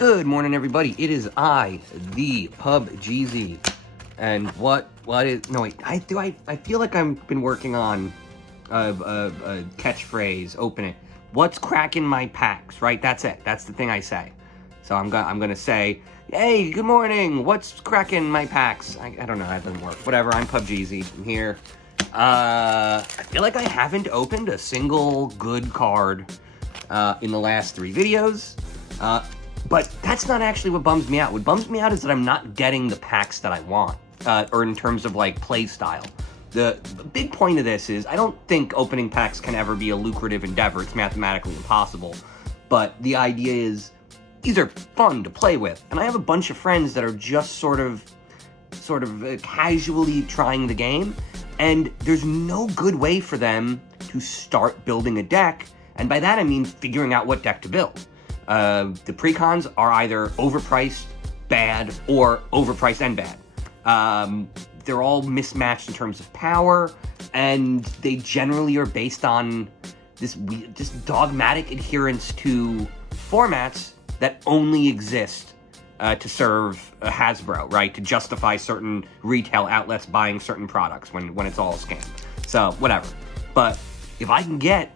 Good morning, everybody. It is I, the PubJeezy, and what is? No, wait. I feel like I've been working on a catchphrase. Open it. What's cracking my packs? Right. That's it. That's the thing I say. So I'm gonna say, hey, good morning. What's cracking my packs? I don't know. That doesn't work. Whatever. I'm PubJeezy. I'm here. I feel like I haven't opened a single good card in the last 3 videos. But that's not actually what bums me out. What bums me out is that I'm not getting the packs that I want, or in terms of like play style. The big point of this is I don't think opening packs can ever be a lucrative endeavor. It's mathematically impossible. But the idea is these are fun to play with, and I have a bunch of friends that are just sort of casually trying the game, and there's no good way for them to start building a deck, and by that I mean figuring out what deck to build. The precons are either overpriced, bad, or overpriced and bad. They're all mismatched in terms of power, and they generally are based on this dogmatic adherence to formats that only exist to serve Hasbro, right? To justify certain retail outlets buying certain products when it's all a scam. So, whatever. But if I can get,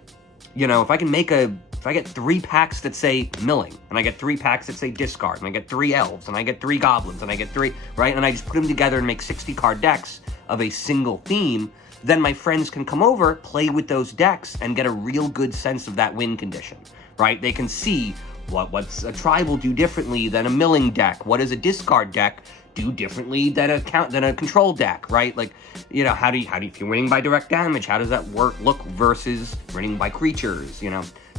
if I get 3 packs that say milling, and I get 3 packs that say discard, and I get 3 elves, and I get 3 goblins, and I get 3, right? And I just put them together and make 60 card decks of a single theme, then my friends can come over, play with those decks, and get a real good sense of that win condition, right? They can see what's a tribal do differently than a milling deck? What does a discard deck do differently than a control deck, right? Like, how do you if you're winning by direct damage, how does that look versus winning by creatures,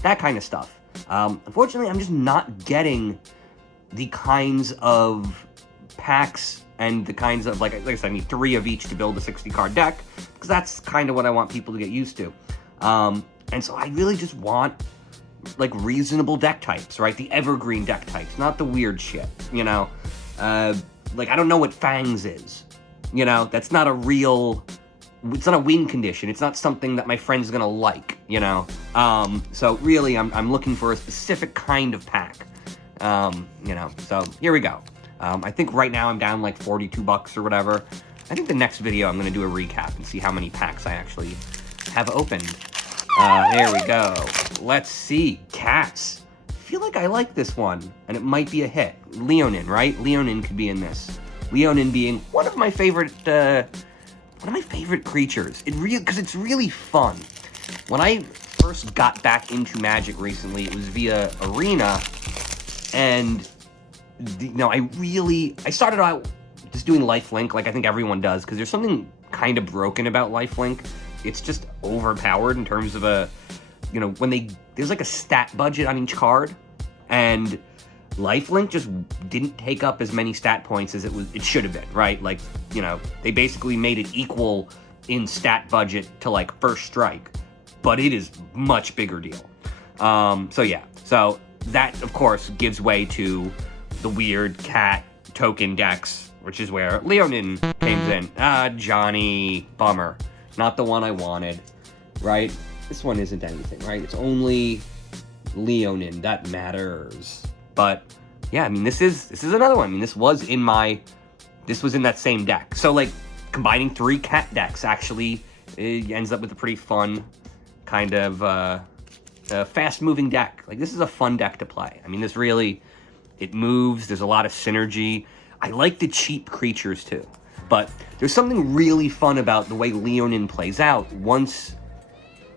that kind of stuff. Unfortunately, I'm just not getting the kinds of packs and the kinds of, like I said, I need 3 of each to build a 60-card deck, because that's kind of what I want people to get used to. And so I really just want, like, reasonable deck types, right? The evergreen deck types, not the weird shit, Like, I don't know what Fangs is, That's not a real... It's not a win condition. It's not something that my friend's gonna like, So really, I'm looking for a specific kind of pack, So here we go. I think right now I'm down like $42 or whatever. I think the next video I'm gonna do a recap and see how many packs I actually have opened. There we go. Let's see. Cats. I feel like I like this one, and it might be a hit. Leonin, right? Leonin could be in this. Leonin being one of my favorite creatures. Because it's really fun. When I first got back into Magic recently, it was via Arena, and I started out just doing lifelink, like I think everyone does, because there's something kind of broken about lifelink. It's just overpowered in terms of there's like a stat budget on each card, and lifelink just didn't take up as many stat points as it should have been, right? Like, they basically made it equal in stat budget to like First Strike, but it is much bigger deal. So that of course gives way to the weird cat token decks, which is where Leonin came in. Johnny, bummer. Not the one I wanted, right? This one isn't anything, right? It's only Leonin that matters. But yeah, I mean, this is another one. I mean, this was in that same deck. So like combining 3 cat decks actually ends up with a pretty fun kind of fast-moving deck. Like, this is a fun deck to play. I mean, it moves. There's a lot of synergy. I like the cheap creatures too. But there's something really fun about the way Leonin plays out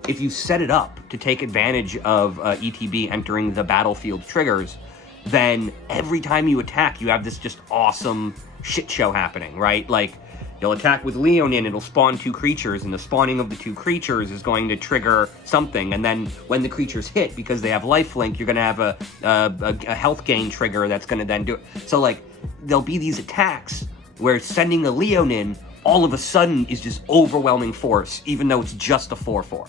if you set it up to take advantage of ETB entering the battlefield triggers, then every time you attack, you have this just awesome shit show happening, right? Like, you'll attack with Leonin, it'll spawn 2 creatures, and the spawning of the 2 creatures is going to trigger something, and then when the creatures hit, because they have lifelink, you're going to have a health gain trigger that's going to then do it. So, like, there'll be these attacks where sending a Leonin all of a sudden is just overwhelming force, even though it's just a 4/4,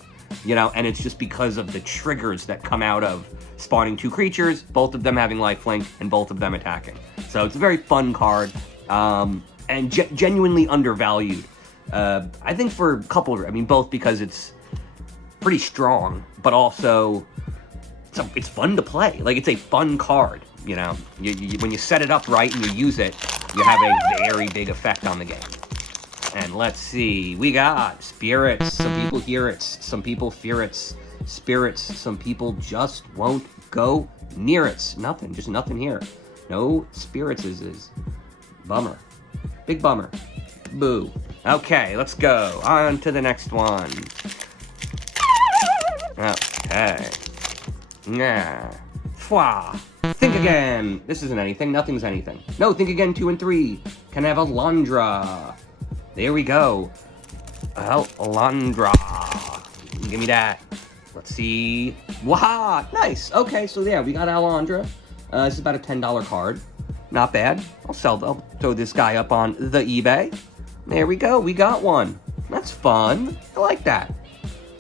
and it's just because of the triggers that come out of spawning 2 creatures, both of them having lifelink, and both of them attacking. So it's a very fun card, and genuinely undervalued. I think for a couple of, both because it's pretty strong, but also it's fun to play. Like, it's a fun card, you know. When you set it up right and you use it, you have a very big effect on the game. And let's see, we got spirits. Some people hear it, some people fear it. Spirits, some people just won't go near it. Nothing, just nothing here. No spirits is bummer. Big bummer. Boo. Okay, let's go on to the next one. Okay. Nah. Fwa. Think again. This isn't anything. Nothing's anything. No, think again 2 and 3. Can have Alondra. There we go. Alondra. Give me that. Let's see. Waha! Nice. Okay, so yeah, we got Alondra. This is about a $10 card. Not bad. I'll throw this guy up on the eBay. There we go. We got one. That's fun. I like that.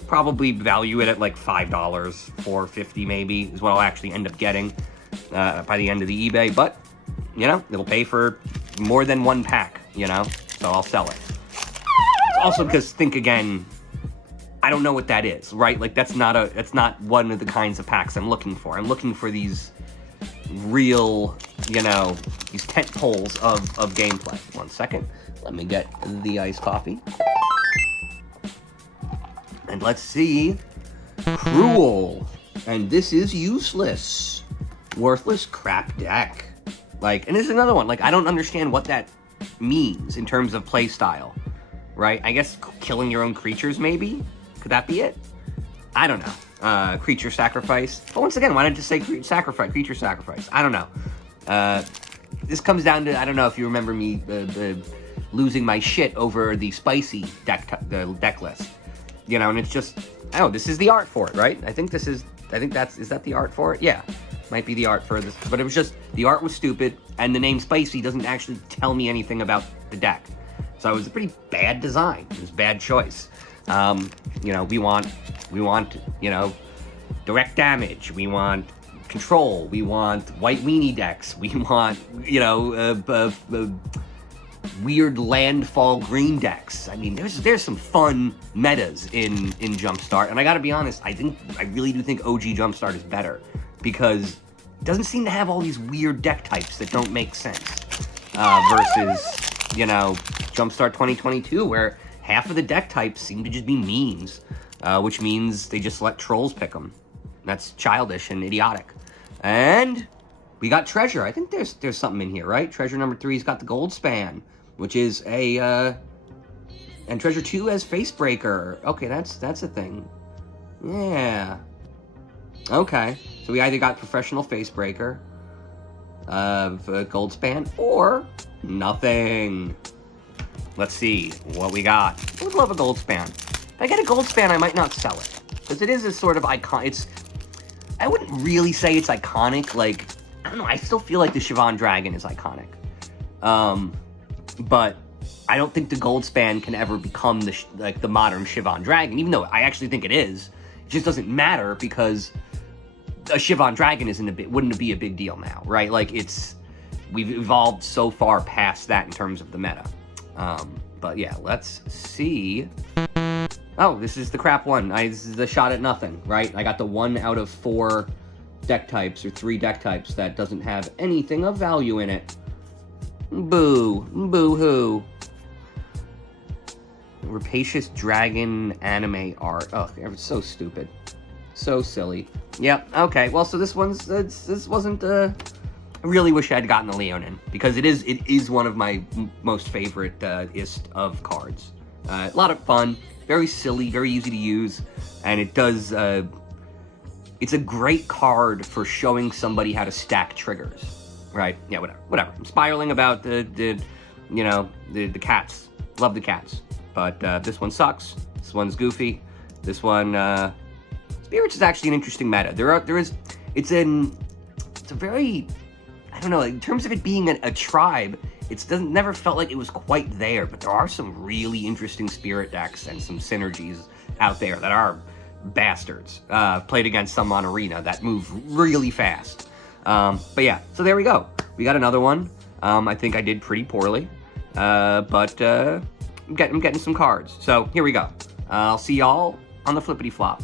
Probably value it at like $5, $4.50 maybe is what I'll actually end up getting by the end of the eBay. But, you know, it'll pay for more than one pack, you know, so I'll sell it. Also because Think Again, I don't know what that is, right? Like, that's not one of the kinds of packs I'm looking for. I'm looking for these real, you know, these tent poles of gameplay. 1 second. Let me get the iced coffee. And let's see. Cruel. And this is useless. Worthless crap deck. Like, and this is another one. Like, I don't understand what that means in terms of play style. Right? I guess killing your own creatures, maybe? Could that be it? I don't know. Creature sacrifice. But once again, why not just say creature sacrifice? I don't know. This comes down to, I don't know if you remember me losing my shit over the spicy deck list. You know, and it's just, oh, this is the art for it, right? is that the art for it? Yeah, might be the art for this. But it was just, the art was stupid, and the name Spicy doesn't actually tell me anything about the deck. So it was a pretty bad design. It was a bad choice. You know, we want, you know, direct damage. We want control. We want white weenie decks. We want, you know, weird landfall green decks. I mean, there's some fun metas in Jumpstart, and I gotta be honest, I really do think OG Jumpstart is better, because it doesn't seem to have all these weird deck types that don't make sense, versus, you know, Jumpstart 2022, where half of the deck types seem to just be memes, which means they just let trolls pick them. That's childish and idiotic. And we got Treasure. I think there's something in here, right? Treasure number 3's got the Gold Span, which is a, and Treasure 2 has Facebreaker. Okay, that's a thing. Yeah. Okay. So we either got Professional Facebreaker, Gold Span, or nothing. Let's see what we got. I would love a Gold Span. If I get a Gold Span, I might not sell it, because it is a sort of icon. I wouldn't really say it's iconic. Like, I don't know. I still feel like the Siobhan Dragon is iconic. But I don't think the Gold Span can ever become the modern Siobhan Dragon, even though I actually think it is. It just doesn't matter, because a Siobhan Dragon wouldn't be a big deal now, right? Like, we've evolved so far past that in terms of the meta. But yeah, let's see. Oh, this is the crap one. This is the shot at nothing, right? I got the 1 out of 4 deck types, or 3 deck types, that doesn't have anything of value in it. Boo. Boo-hoo. Rapacious Dragon anime art. Oh, it's so stupid. So silly. Yep, okay. Well, so this wasn't, I really wish I had gotten the Leonin, because it is one of my most favorite ist of cards. A lot of fun, very silly, very easy to use, and it does, it's a great card for showing somebody how to stack triggers, right? Yeah, whatever. I'm spiraling about the cats. Love the cats. But this one sucks. This one's goofy. This one, Spirits is actually an interesting meta. It's a very, I don't know, in terms of it being a tribe, never felt like it was quite there, but there are some really interesting spirit decks and some synergies out there that are bastards. Played against some on Arena that move really fast. But yeah, so there we go. We got another one. I think I did pretty poorly, but I'm getting some cards. So here we go. I'll see y'all on the flippity flop.